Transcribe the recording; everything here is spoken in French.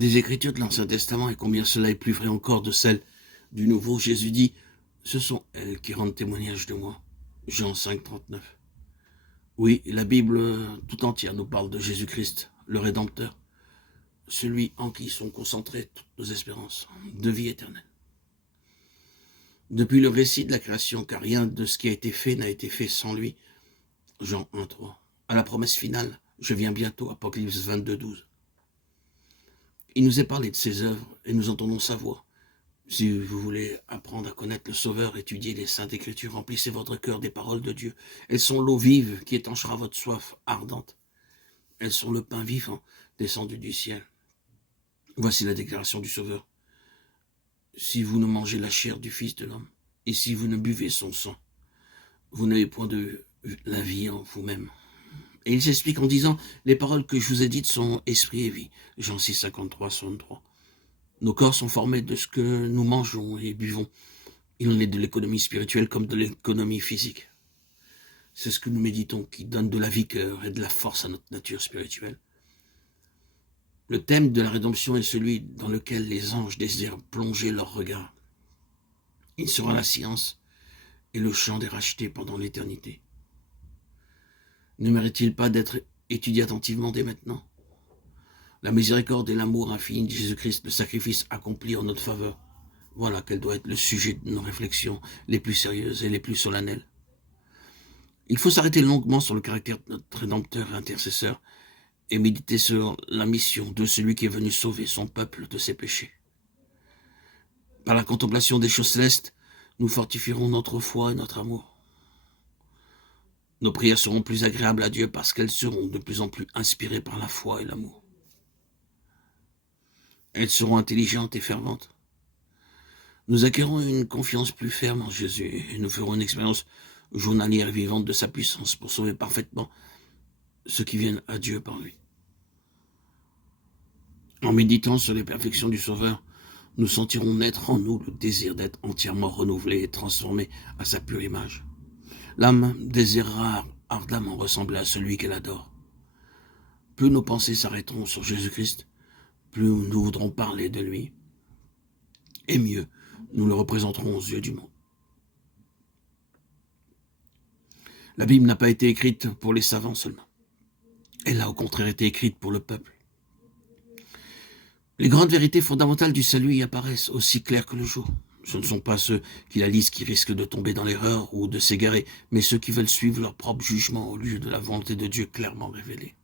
des Écritures de l'Ancien Testament, et combien cela est plus vrai encore de celles du Nouveau. Jésus dit, ce sont elles qui rendent témoignage de moi. Jean 5, 39. Oui, la Bible tout entière nous parle de Jésus-Christ, le Rédempteur, celui en qui sont concentrées toutes nos espérances de vie éternelle. Depuis le récit de la création, car rien de ce qui a été fait n'a été fait sans lui, Jean 1, 3. À la promesse finale, je viens bientôt, Apocalypse 22, 12. Il nous est parlé de ses œuvres et nous entendons sa voix. Si vous voulez apprendre à connaître le Sauveur, étudiez les Saintes Écritures, remplissez votre cœur des paroles de Dieu. Elles sont l'eau vive qui étanchera votre soif ardente. Elles sont le pain vivant descendu du ciel. Voici la déclaration du Sauveur. Si vous ne mangez la chair du Fils de l'homme, et si vous ne buvez son sang, vous n'avez point de la vie en vous-même. Et il s'explique en disant, les paroles que je vous ai dites sont esprit et vie. Jean 6, 53, 63. Nos corps sont formés de ce que nous mangeons et buvons. Il en est de l'économie spirituelle comme de l'économie physique. C'est ce que nous méditons qui donne de la vigueur et de la force à notre nature spirituelle. Le thème de la rédemption est celui dans lequel les anges désirent plonger leur regard. Il sera la science et le chant des rachetés pendant l'éternité. Ne mérite-t-il pas d'être étudié attentivement dès maintenant? La miséricorde et l'amour infini de Jésus-Christ, le sacrifice accompli en notre faveur. Voilà quel doit être le sujet de nos réflexions les plus sérieuses et les plus solennelles. Il faut s'arrêter longuement sur le caractère de notre Rédempteur et intercesseur et méditer sur la mission de celui qui est venu sauver son peuple de ses péchés. Par la contemplation des choses célestes, nous fortifierons notre foi et notre amour. Nos prières seront plus agréables à Dieu parce qu'elles seront de plus en plus inspirées par la foi et l'amour. Elles seront intelligentes et ferventes. Nous acquérons une confiance plus ferme en Jésus et nous ferons une expérience journalière et vivante de sa puissance pour sauver parfaitement ceux qui viennent à Dieu par lui. En méditant sur les perfections du Sauveur, nous sentirons naître en nous le désir d'être entièrement renouvelé et transformé à sa pure image. L'âme désirera ardemment ressembler à celui qu'elle adore. Plus nos pensées s'arrêteront sur Jésus-Christ, plus nous voudrons parler de lui, et mieux nous le représenterons aux yeux du monde. La Bible n'a pas été écrite pour les savants seulement. Elle a au contraire été écrite pour le peuple. Les grandes vérités fondamentales du salut y apparaissent aussi claires que le jour. Ce ne sont pas ceux qui la lisent qui risquent de tomber dans l'erreur ou de s'égarer, mais ceux qui veulent suivre leur propre jugement au lieu de la volonté de Dieu clairement révélée.